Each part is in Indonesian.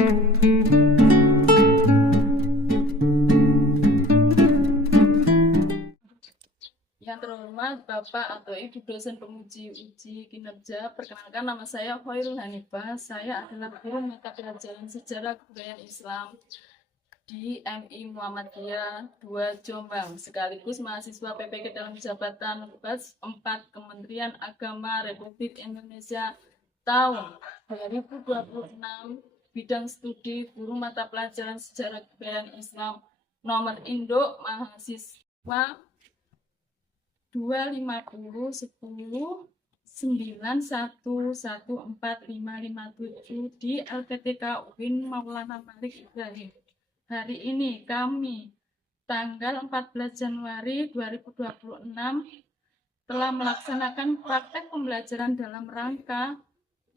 Yang terhormat Bapak atau Ibu dosen penguji uji kinerja, perkenalkan nama saya Khairul Hanifah. Saya adalah guru mata pelajaran sejarah kebudayaan Islam di MI Muhammadiyah 2 Jombang, sekaligus mahasiswa PPK dalam jabatan Humas 4 Kementerian Agama Republik Indonesia tahun 2026, bidang studi guru mata pelajaran sejarah kebudayaan Islam, nomor induk mahasiswa 2501091145557 di LPTK UIN Maulana Malik Ibrahim. Hari ini kami tanggal 14 Januari 2026 telah melaksanakan praktek pembelajaran dalam rangka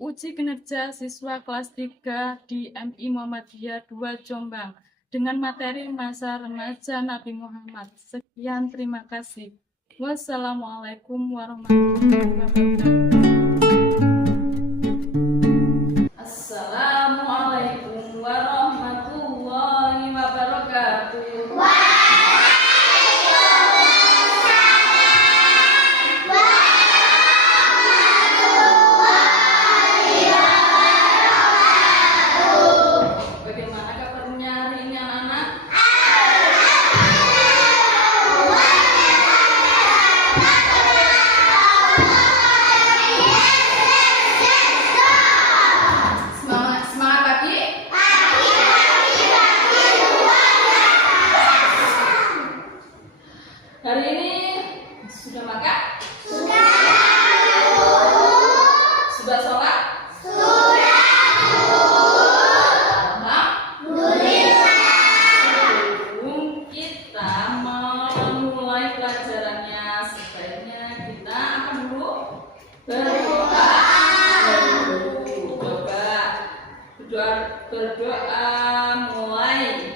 uji kinerja siswa kelas 3 di MI Muhammadiyah 2 Jombang dengan materi masa remaja Nabi Muhammad. Sekian, terima kasih. Wassalamualaikum warahmatullahi wabarakatuh. Assalamualaikum warahmatullahi wabarakatuh. Bagaimana kabarnya hari ini anak-anak? Hari ini sudah makan? Sudah. Sudah sholat? Sudah. Alhamdulillah. Sebelum kita memulai pelajarannya, sebaiknya kita akan dulu berdoa. Berdoa mulai.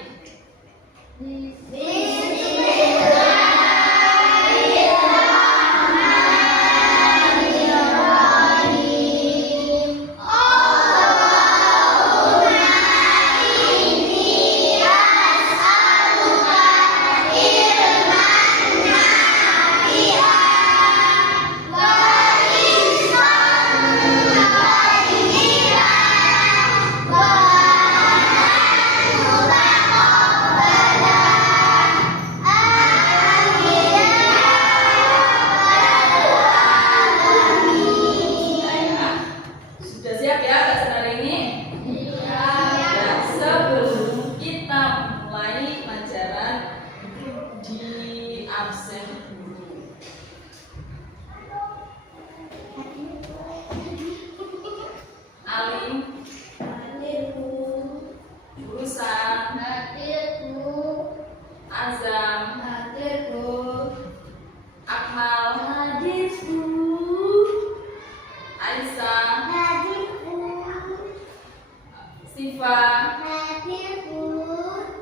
Sudah siap ya belajar hari ini? Iya. Ya, sebelum kita mulai pelajaran di absen dulu. Alim, Urusan, Azam, Akmal, Aisyah, Siva,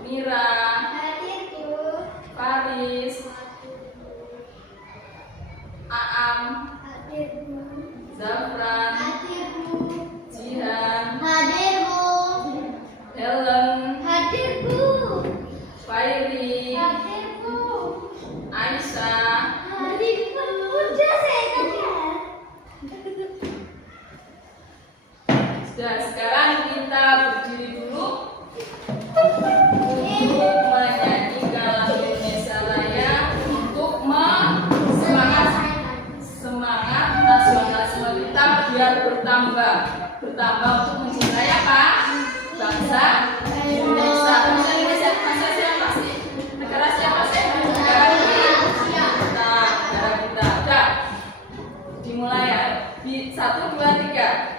Mira, Faris, Aam, Zafran, Jihan, Helen, Fairi, Aisyah. Sudah, sekarang kita berdiri dulu untuk menyanyikan lagu Indonesia Raya untuk semangat nasionalisme kita biar bertambah untuk mencintai apa? Bangsa Indonesia. Bangsa Indonesia, bangsa siapa sih? Negara siapa sih? Negara kita. Negara kita. Udah, dimulai ya. 1, 2, 3.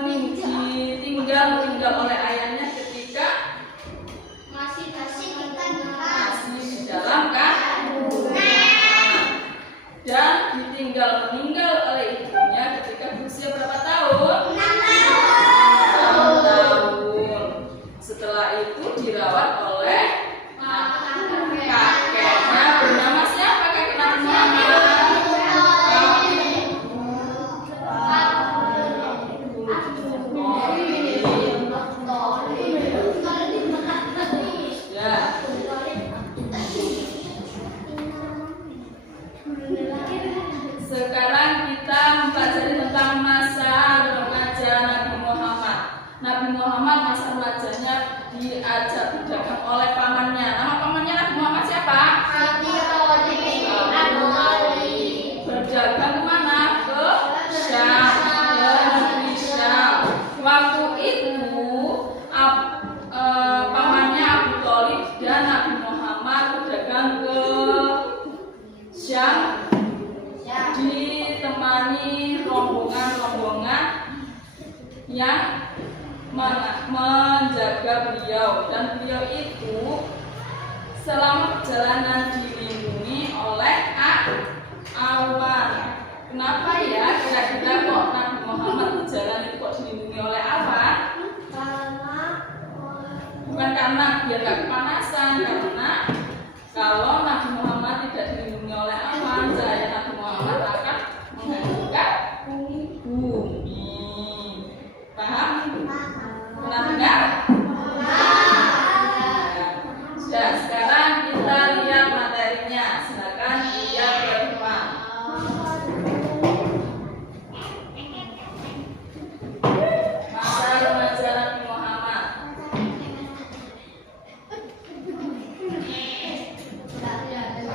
ditinggal oleh ayahnya ketika masih di dalam kandungan, dan meninggal oleh ibunya ketika berusia berapa tahun? 6 tahun. Setelah itu dirawat oleh kakeknya, bernama siapa kakek Nabi Muhammad? Sekarang kita mempelajari tentang masa remaja Nabi Muhammad. Nabi Muhammad masa remajanya diajak berdagang oleh pamannya. Nama pamannya Nabi Muhammad siapa? Berdagang kemana? Ke Syam, ke negeri Syam. Waktu itu pamannya Abu Thalib dan Nabi Muhammad berdagang ke Syam, ditemani rombongan-rombongan yang menjaga beliau, dan beliau itu selama perjalanan dilindungi oleh awan. Kenapa ya kira-kira kok Nabi Muhammad berjalan itu kok dilindungi oleh awan? Bukan karena biar gak kepanasan, karena kalau Nabi Muhammad tidak dilindungi oleh awan, cahaya Nabi Muhammad akan menghanyutkan bumi. Paham? Pernah dengar? Sudah, sekarang kita lihat materinya. Silakan lihat ke depan. Masa remaja Nabi Muhammad.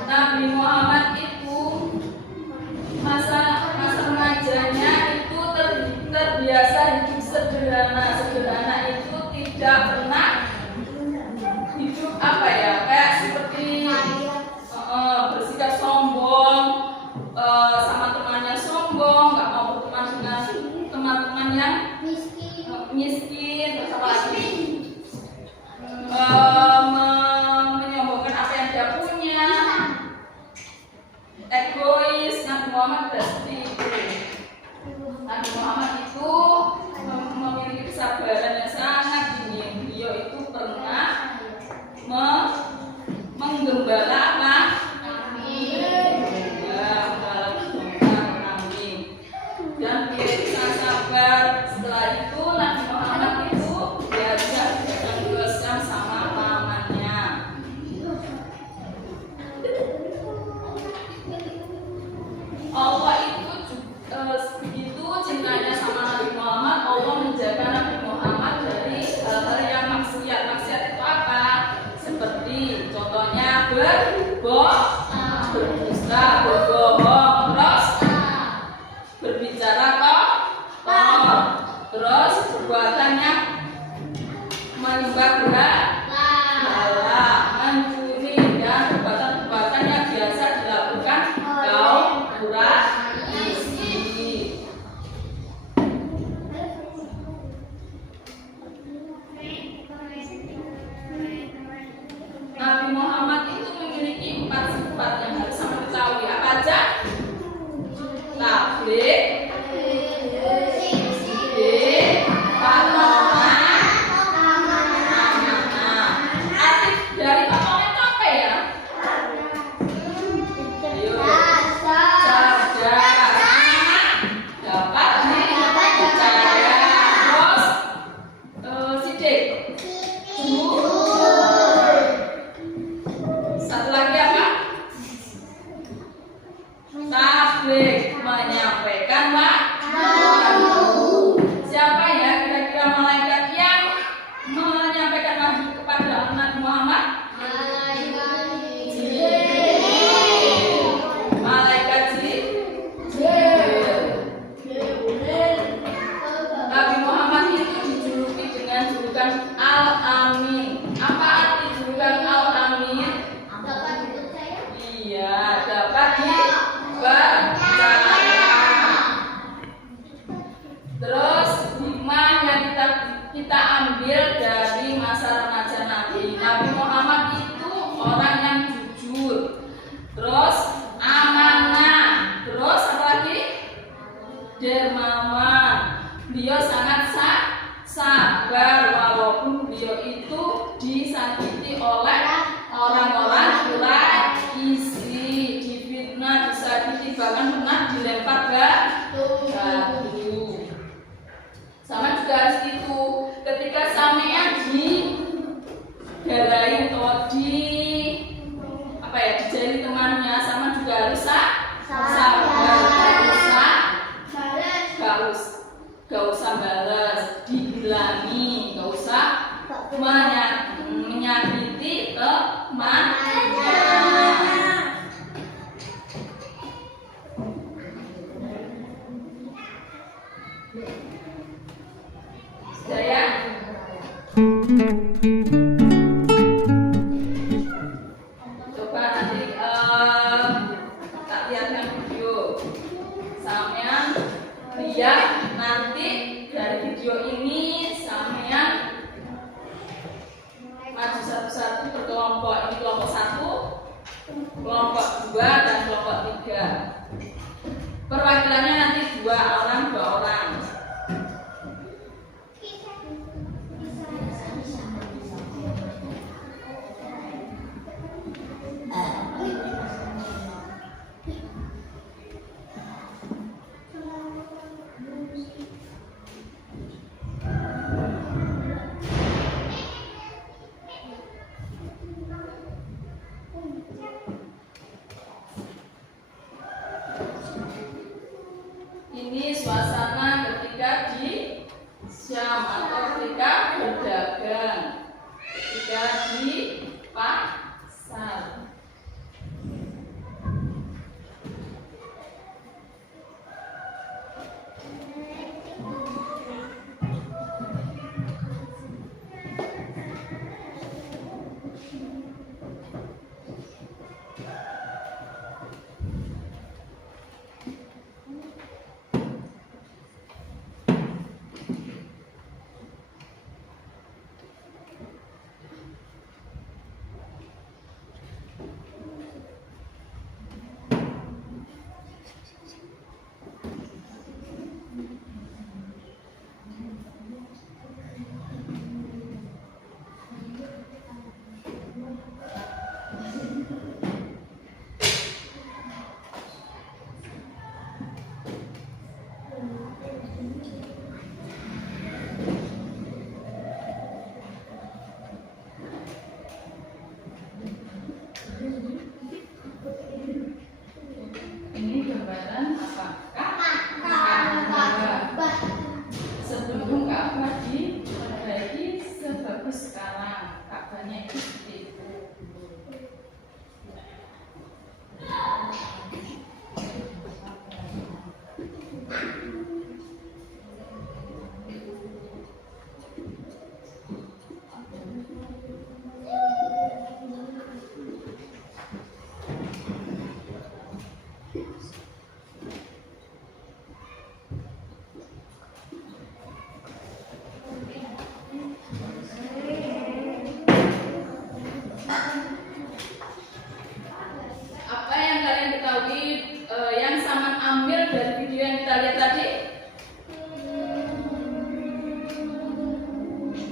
Nabi Muhammad itu masa remajanya itu terbiasa hidup sederhana. Sederhana itu tidak pernah hidup kayak seperti bersikap sombong, sama temannya sombong, nggak mau berteman dengan teman-teman yang miskin, terus apa lagi? Menyombongkan apa yang dia punya, egois. Nabi Muhammad tidak seperti itu. Nabi Muhammad itu memiliki kesabaran yang sangat tinggi. Beliau itu pernah menggembala apa? Kambing. Dan beliau itu sangat sabar. Setelah itu Nabi Muhammad itu diajak ke Syam sama pamannya. Allah itu begitu cintanya sama Nabi Muhammad, Allah menjaga Nabi Muhammad dari hal-hal yang maksiat. Maksiat itu apa? Seperti contohnya berdusta, berbohong, terus berbicara kotor, terus perbuatan yang menyembah berhala, mencuri, dan perbuatan-perbuatan yang biasa dilakukan kaum Quraisy. Nabi Muhammad itu memiliki 4 sifat yang harus sama diketahui. Apa aja? Tabligh, patronat, amanah. Arti dari patronat itu apa ya? Ayo. Cerdas, dapat dipercaya, terus sidik, satu lagi apa? Tabligh, menyampaikan wahyu. Siapa ya kira-kira malaikat yang menyampaikan wahyu kepada Nabi Muhammad? Malaikat Jibril. Nabi Muhammad itu dijuluki dengan julukan Al-Amin. Apa arti julukan Al-Amin? kelompok 2 dan kelompok 3. Perwakilannya nanti 2 orang. Ini suasana ketika di Syam atau ketika berdagang, ketika di pasar.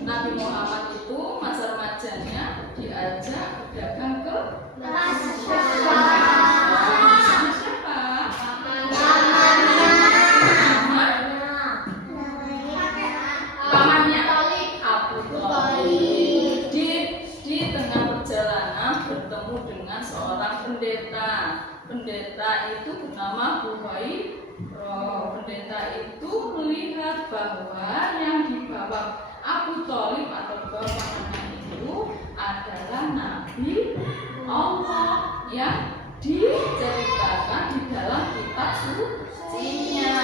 Nabi Muhammad itu masa remajanya diajak berdagang ke siapa? Pamannya Abu Thalib. Di tengah perjalanan bertemu dengan seorang pendeta. Pendeta itu bernama Huwairah. Pendeta itu melihat bahwa yang dibawa Abu Thalib atau pamannya itu adalah Nabi Allah yang diceritakan di dalam kitab sucinya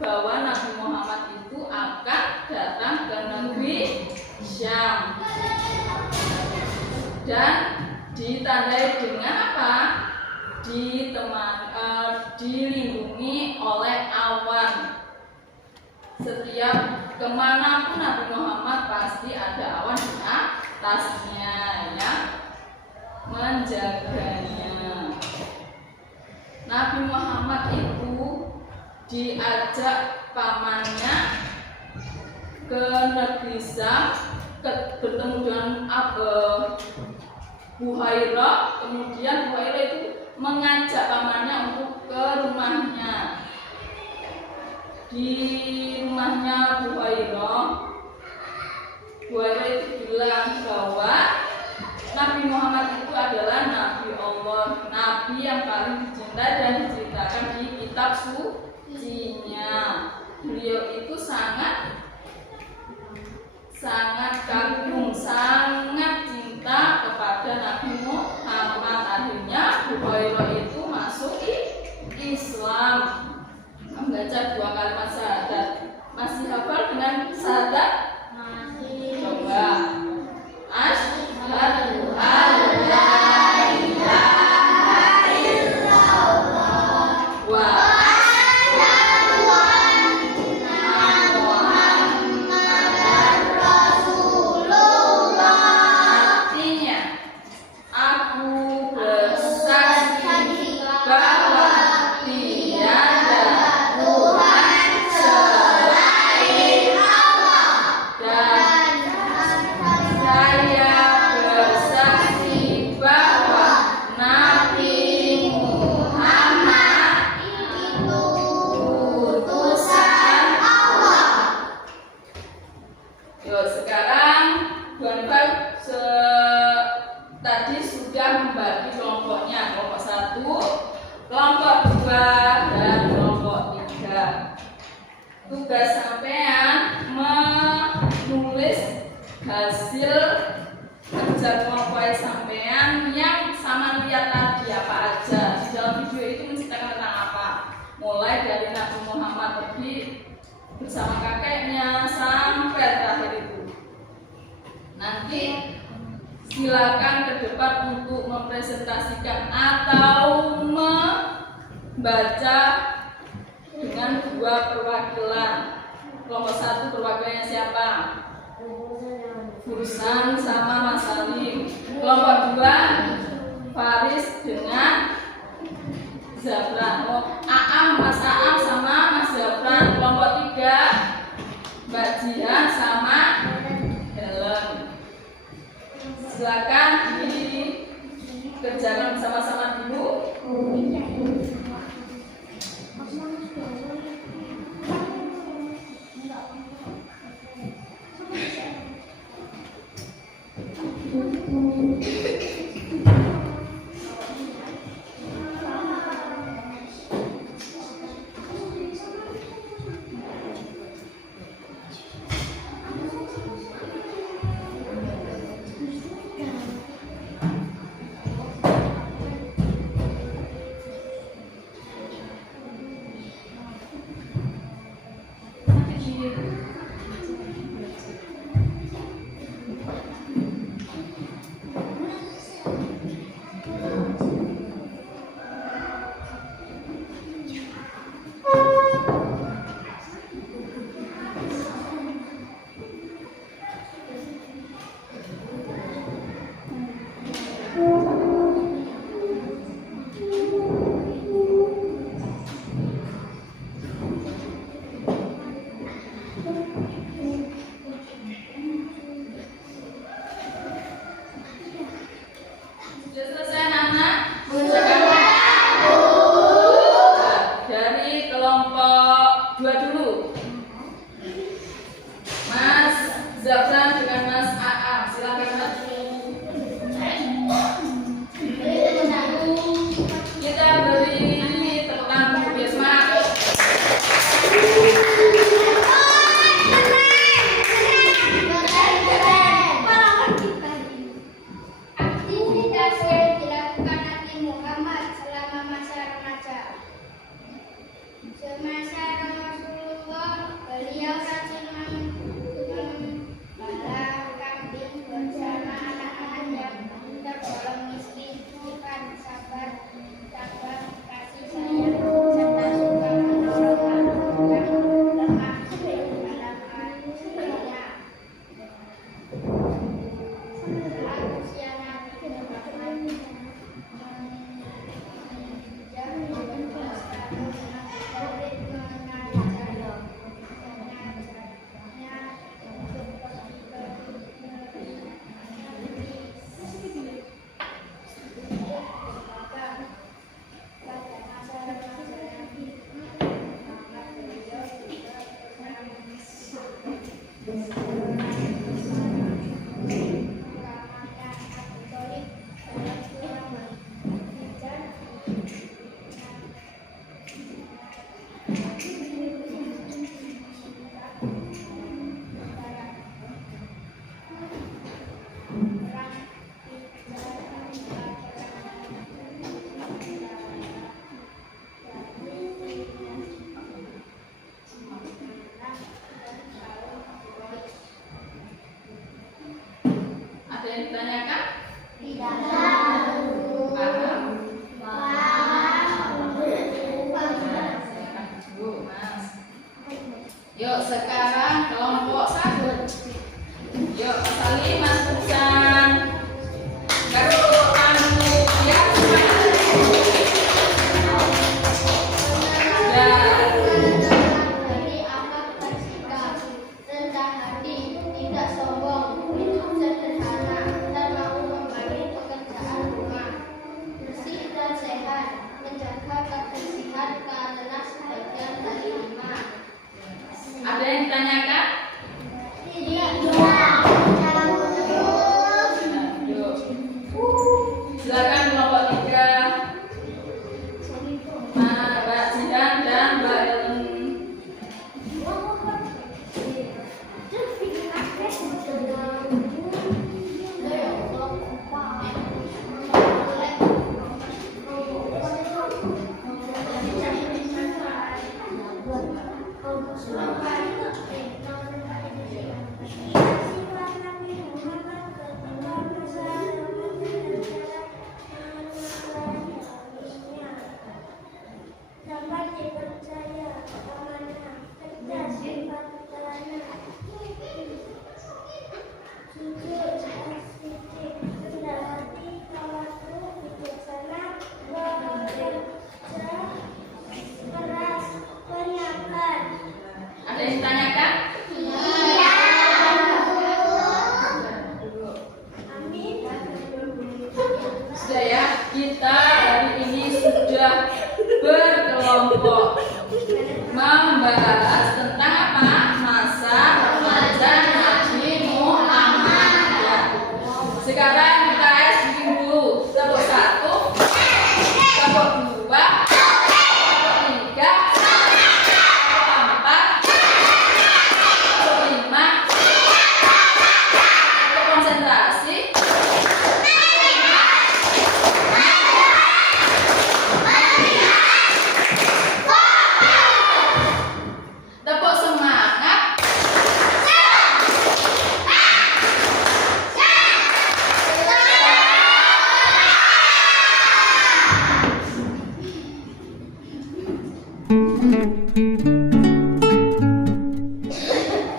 bahwa Nabi Muhammad itu akan datang ke negeri Syam dan ditandai dengan apa? Dilindungi oleh awan. Setiap kemanapun Nabi Muhammad pasti ada awan di atasnya yang menjaganya. Nabi Muhammad itu diajak pamannya ke negeri Syam, bertemu dengan Huwairah. Kemudian Huwairah itu mengajak pamannya untuk ke rumahnya. Di rumahnya Huwairah itu bilang bahwa Nabi Muhammad itu adalah Nabi Allah, Nabi yang paling dicintai dan diceritakan di kitab sucinya. Beliau itu sangat kagum, sangat cinta kepada Nabi Muhammad. Akhirnya Huwairah itu masuk Islam, membaca 2 kalimat syahadat. Masih hafal dengan syahadat? Masih. Coba. Asyhadu an la ilaha illallah wa asyhadu anna Muhammadar Rasulullah. Artinya, aku bersumpah sudah membagi kelompoknya, kelompok 1, kelompok 2, dan kelompok 3. Tugas sampean menulis hasil kerja kelompok sampean yang sama lihat tadi apa aja. Di dalam video itu menceritakan tentang apa, mulai dari Nabi Muhammad pergi bersama kakeknya sampai terakhir itu. Nanti silakan ke depan untuk mempresentasikan atau membaca dengan 2 perwakilan. Kelompok 1 perwakilannya siapa? Fursan sama Mas Salim. Kelompok 2 Faris dengan Zafran. Mas Aam sama Mas Zafran. Kelompok 3 Mbak Jihan sama Helen. Silakan dikerjakan bersama-sama dulu. Aktivitas yang kita hari ini sudah berkelompok membahas tentang apa? Masa remaja Nabi Muhammad. Ya. Sekarang kita screen dulu. Tepuk 1, tepuk 2, tepuk 3, tepuk 4, tepuk 5, tepuk konsentrasi. Tepuk semangat.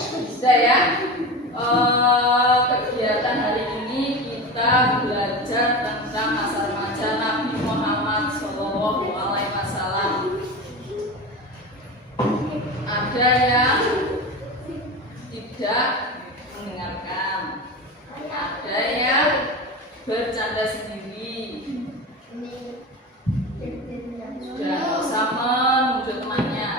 Sudah ya. Kegiatan hari ini kita belajar tentang masa remaja Nabi Muhammad SAW. Ada yang tidak mendengarkan, ada yang bercanda sendiri. Sudah nggak usah menuduh temannya.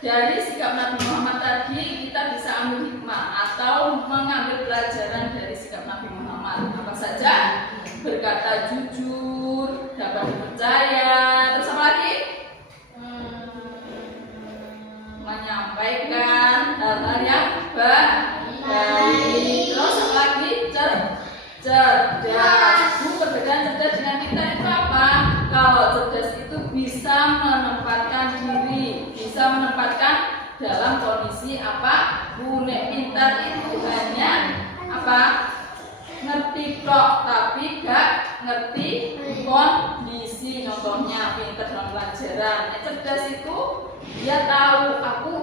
Dari sikap Nabi Muhammad tadi kita bisa ambil hikmah atau mengambil pelajaran dari sikap Nabi Muhammad. Apa saja? Berkata jujur, dapat dipercaya. Terus apa lagi? Menyampaikan hal-hal yang baik. Terus apa lagi? Cerdas. Perbedaan cerdas dengan kita itu apa? Kalau cerdas itu bisa menempatkan diri, bisa menempatkan dalam kondisi apa? Pintar itu hanya apa? Ngerti kok, tapi gak ngerti kondisi. Contohnya pintar dalam pelajaran. Cerdas itu dia tahu aku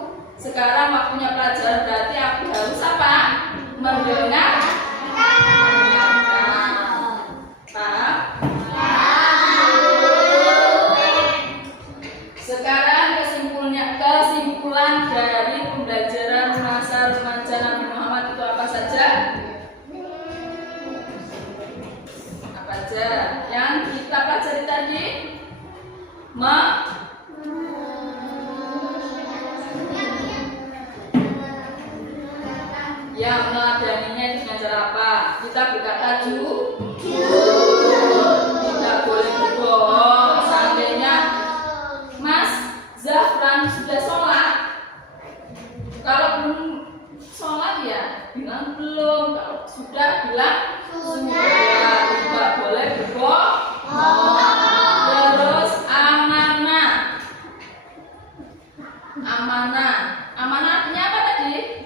sekarang waktunya pelajaran, berarti aku harus apa? Mendengar. Paham? Sekarang kesimpulan dari pembelajaran masa remaja Nabi Muhammad itu apa saja? Apa aja yang kita pelajari tadi? Yang meladaninya dengan cara apa? Kita berkata tidak boleh berbohong. Seandainya Mas Zafran sudah sholat, kalau belum sholat ya bilang belum, kalau sudah bilang sudah. Tidak boleh berbohong. Terus amanah artinya apa tadi?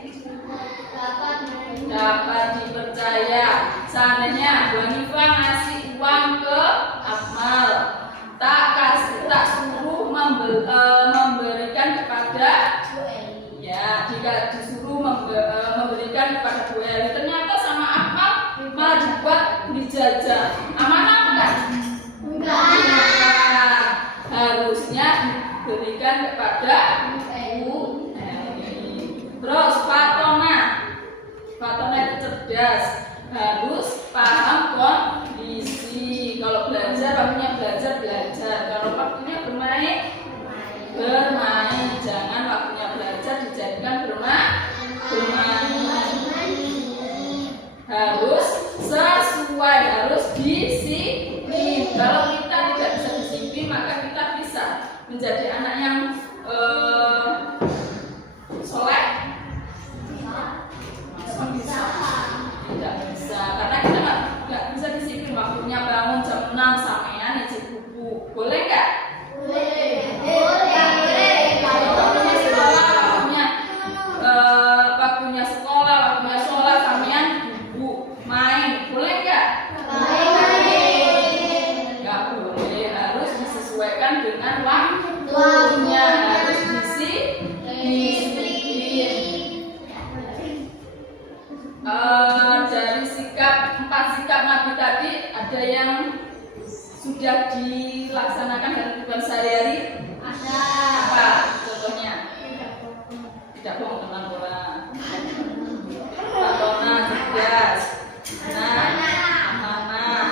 Dapat dipercaya. Seandainya Bu Hanifah ngasih uang ke Akmal, tak suruh memberikan kepada jika disuruh memberikan kepada Bu Eli, ternyata sama Akmal malah dibuat dijajah. Amanah enggak? Enggak. Harusnya diberikan kepada Bu Eli. Terus Fatona itu cerdas, harus paham kondisi. Kalau belajar waktunya belajar. Kalau waktunya bermain. Jangan waktunya belajar dijadikan bermain. Harus sesuai, harus disiplin. Kalau kita tidak bisa disiplin, maka kita bisa menjadi anak yang soleh. Tidak bisa, karena kita nggak bisa disiplin. Waktunya bangun jam 6 sampean ijin buku, boleh nggak? Waktunya sekolah, waktunya sholat, sampean buku main, boleh nggak? Nggak boleh, harus disesuaikan dengan waktunya, harus disiplin. Dari 4 sikap Nabi tadi, ada yang sudah dilaksanakan dalam kehidupan sehari-hari? Ada. Apa contohnya? Tidak bohong tentang orang. Fatona cerdas, amanah,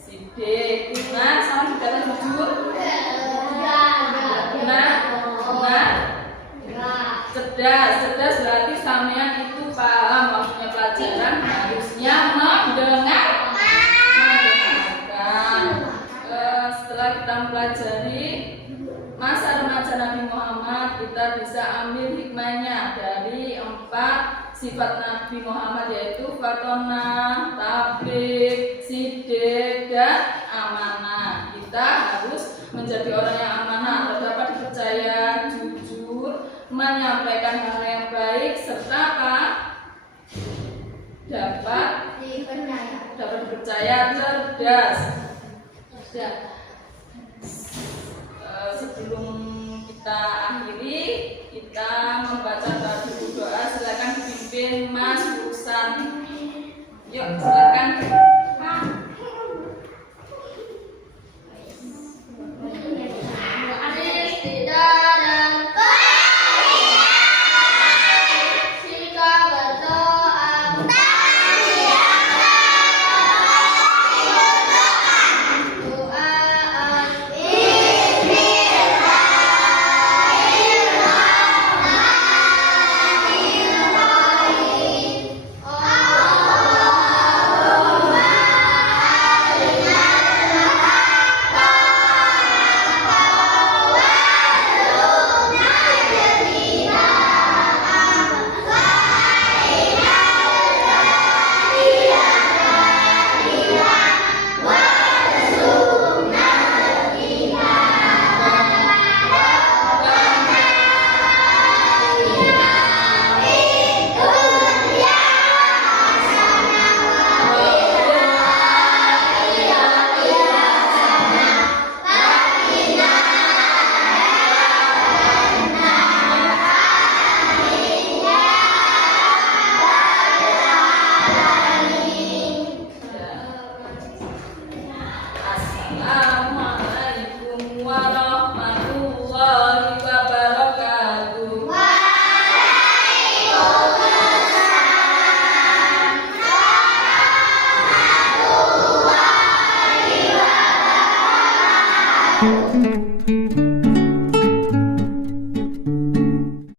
sidik, setelah kita mempelajari masa remaja Nabi Muhammad, kita bisa ambil hikmahnya dari 4 sifat Nabi Muhammad, yaitu fatonah, tabligh, sidik, dan amanah. Kita harus menjadi orang yang amanah atau dapat dipercaya, jujur, menyampaikan hal yang baik, serta apa? dapat dipercaya, cerdas. Sudah. Sebelum kita akhiri, kita membaca doa. Silakan dipimpin Mas Husan. Yuk, silakan. Assalamualaikum warahmatullahi wabarakatuh. Waalaikumsalam.